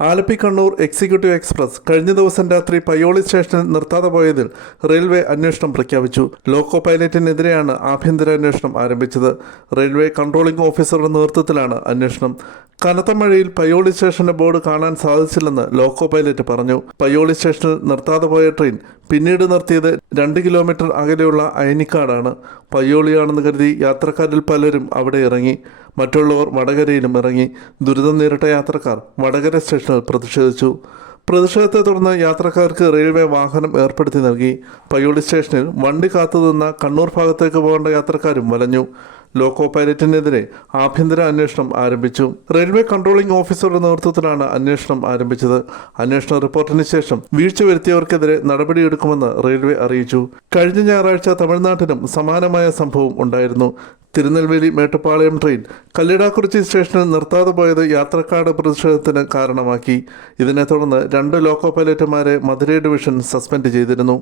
Alleppey Kannur executive express കഴിഞ്ഞ ദിവസം രാത്രി പയ്യോളി സ്റ്റേഷനിൽ നിർത്താതെ പോയതിൽ റെയിൽവേ അന്വേഷണം പ്രഖ്യാപിച്ചു. ലോക്കോ പൈലറ്റിനെതിരെയാണ് ആഭ്യന്തര അന്വേഷണം ആരംഭിച്ചത്. റെയിൽവേ കൺട്രോളിംഗ് ഓഫീസറുടെ നേതൃത്വത്തിലാണ് അന്വേഷണം. കനത്ത മഴയിൽ പയ്യോളി സ്റ്റേഷന്റെ ബോർഡ് കാണാൻ സാധിച്ചില്ലെന്ന് ലോക്കോ പൈലറ്റ് പറഞ്ഞു. പയ്യോളി സ്റ്റേഷനിൽ നിർത്താതെ പോയ ട്രെയിൻ പിന്നീട് നിർത്തിയത് 2 കിലോമീറ്റർ അകലെയുള്ള അയനിക്കാടാണ്. പയ്യോളിയാണെന്ന് കരുതി യാത്രക്കാരിൽ പലരും അവിടെ ഇറങ്ങി. മറ്റുള്ളവർ വടകരയിലും ഇറങ്ങി. ദുരിതം നേരിട്ട യാത്രക്കാർ വടകര സ്റ്റേഷനിൽ പ്രതിഷേധിച്ചു. പ്രതിഷേധത്തെ തുടർന്ന് യാത്രക്കാർക്ക് റെയിൽവേ വാഹനം ഏർപ്പെടുത്തി നൽകി. പയ്യോളി സ്റ്റേഷനിൽ വണ്ടി കാത്തുനിന്ന കണ്ണൂർ ഭാഗത്തേക്ക് പോകേണ്ട യാത്രക്കാരും വലഞ്ഞു. ലോക്കോ പൈലറ്റിനെതിരെ ആഭ്യന്തര അന്വേഷണം ആരംഭിച്ചു. റെയിൽവേ കൺട്രോളിംഗ് ഓഫീസറുടെ നേതൃത്വത്തിലാണ് അന്വേഷണം ആരംഭിച്ചത്. അന്വേഷണ റിപ്പോർട്ടിന് ശേഷം വീഴ്ച വരുത്തിയവർക്കെതിരെ നടപടിയെടുക്കുമെന്ന് റെയിൽവേ അറിയിച്ചു. കഴിഞ്ഞ ഞായറാഴ്ച തമിഴ്നാട്ടിലും സമാനമായ സംഭവം ഉണ്ടായിരുന്നു. തിരുനെൽവേലി മേട്ടുപ്പാളയം ട്രെയിൻ കല്ലിടാക്കുറിച്ചി സ്റ്റേഷനിൽ നിർത്താതെ പോയത് യാത്രക്കാരുടെ പ്രതിഷേധത്തിന് കാരണമാക്കി. ഇതിനെ തുടർന്ന് 2 ലോക്കോ പൈലറ്റുമാരെ മധുരൈ ഡിവിഷൻ സസ്പെൻഡ് ചെയ്തിരുന്നു.